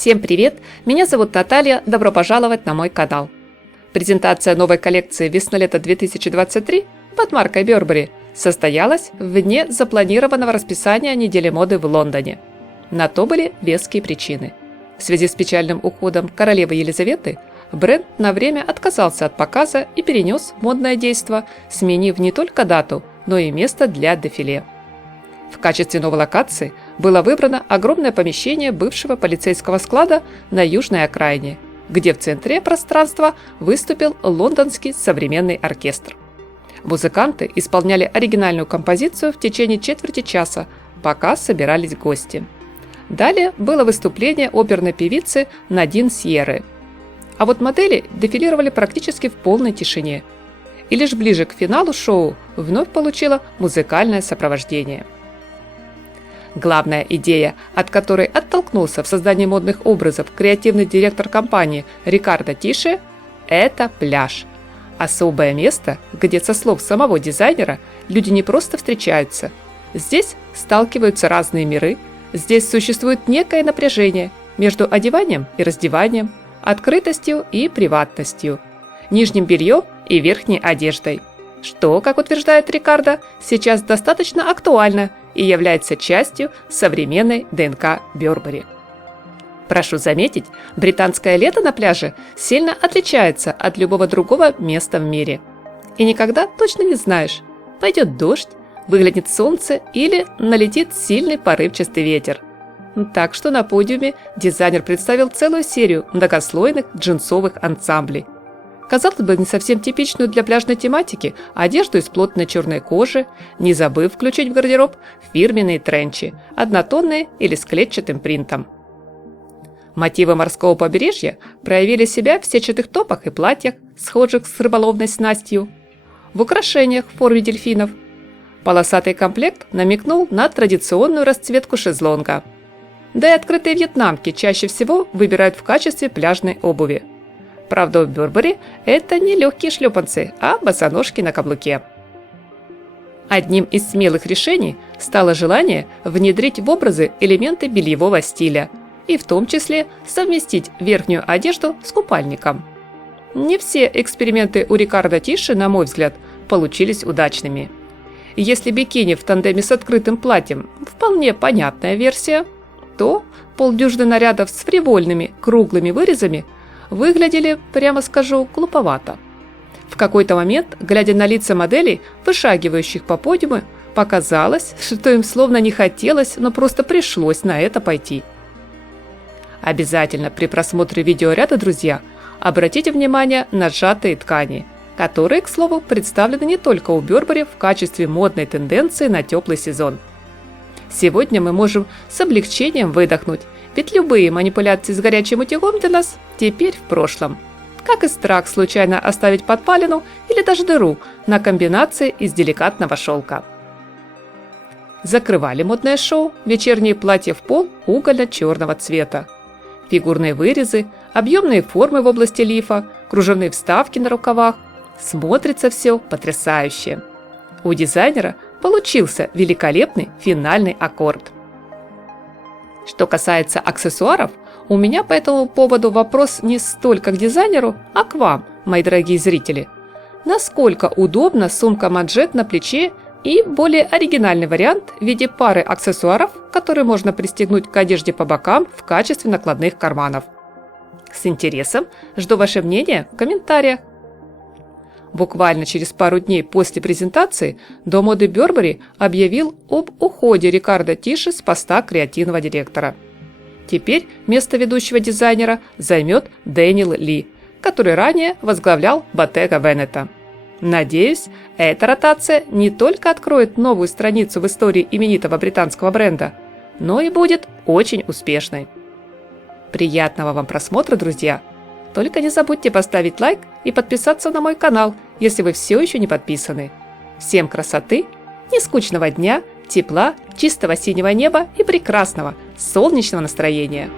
Всем привет! Меня зовут Наталья, добро пожаловать на мой канал. Презентация новой коллекции весна-лето 2023 под маркой Burberry состоялась вне запланированного расписания недели моды в Лондоне. На то были веские причины. В связи с печальным уходом королевы Елизаветы бренд на время отказался от показа и перенес модное действо, сменив не только дату, но и место для дефиле. В качестве новой локации было выбрано огромное помещение бывшего полицейского склада на южной окраине, где в центре пространства выступил лондонский современный оркестр. Музыканты исполняли оригинальную композицию в течение четверти часа, пока собирались гости. Далее было выступление оперной певицы Надин Сьерры. А вот модели дефилировали практически в полной тишине. И лишь ближе к финалу шоу вновь получило музыкальное сопровождение. Главная идея, от которой оттолкнулся в создании модных образов креативный директор компании Рикардо Тише, это пляж. Особое место, где, со слов самого дизайнера, люди не просто встречаются. Здесь сталкиваются разные миры, здесь существует некое напряжение между одеванием и раздеванием, открытостью и приватностью, нижним бельем и верхней одеждой. Что, как утверждает Рикардо, сейчас достаточно актуально и является частью современной ДНК Burberry. Прошу заметить, британское лето на пляже сильно отличается от любого другого места в мире. И никогда точно не знаешь, пойдет дождь, выглянет солнце или налетит сильный порывчатый ветер. Так что на подиуме дизайнер представил целую серию многослойных джинсовых ансамблей. Казалось бы, не совсем типичную для пляжной тематики одежду из плотной черной кожи, не забыв включить в гардероб фирменные тренчи, однотонные или с клетчатым принтом. Мотивы морского побережья проявили себя в сетчатых топах и платьях, схожих с рыболовной снастью, в украшениях в форме дельфинов. Полосатый комплект намекнул на традиционную расцветку шезлонга. Да и открытые вьетнамки чаще всего выбирают в качестве пляжной обуви. Правда, у Burberry это не легкие шлепанцы, а босоножки на каблуке. Одним из смелых решений стало желание внедрить в образы элементы бельевого стиля и в том числе совместить верхнюю одежду с купальником. Не все эксперименты у Рикардо Тише, на мой взгляд, получились удачными. Если бикини в тандеме с открытым платьем вполне понятная версия, то полдюжины нарядов с фривольными круглыми вырезами выглядели, прямо скажу, глуповато. В какой-то момент, глядя на лица моделей, вышагивающих по подиуму, показалось, что им словно не хотелось, но просто пришлось на это пойти. Обязательно при просмотре видеоряда, друзья, обратите внимание на сжатые ткани, которые, к слову, представлены не только у Burberry в качестве модной тенденции на теплый сезон. Сегодня мы можем с облегчением выдохнуть, ведь любые манипуляции с горячим утюгом для нас теперь в прошлом. Как и страх случайно оставить подпалину или даже дыру на комбинации из деликатного шелка. Закрывали модное шоу вечерние платья в пол угольно-черного цвета. Фигурные вырезы, объемные формы в области лифа, кружевные вставки на рукавах. Смотрится все потрясающе. У дизайнера получился великолепный финальный аккорд. Что касается аксессуаров, у меня по этому поводу вопрос не столько к дизайнеру, а к вам, мои дорогие зрители. Насколько удобна сумка-манжет на плече и более оригинальный вариант в виде пары аксессуаров, которые можно пристегнуть к одежде по бокам в качестве накладных карманов. С интересом жду ваше мнение в комментариях. Буквально через пару дней после презентации Дом моды Burberry объявил об уходе Рикардо Тише с поста креативного директора. Теперь место ведущего дизайнера займет Дэниел Ли, который ранее возглавлял Bottega Veneta. Надеюсь, эта ротация не только откроет новую страницу в истории именитого британского бренда, но и будет очень успешной. Приятного вам просмотра, друзья! Только не забудьте поставить лайк и подписаться на мой канал, если вы все еще не подписаны. Всем красоты, нескучного дня, тепла, чистого синего неба и прекрасного солнечного настроения!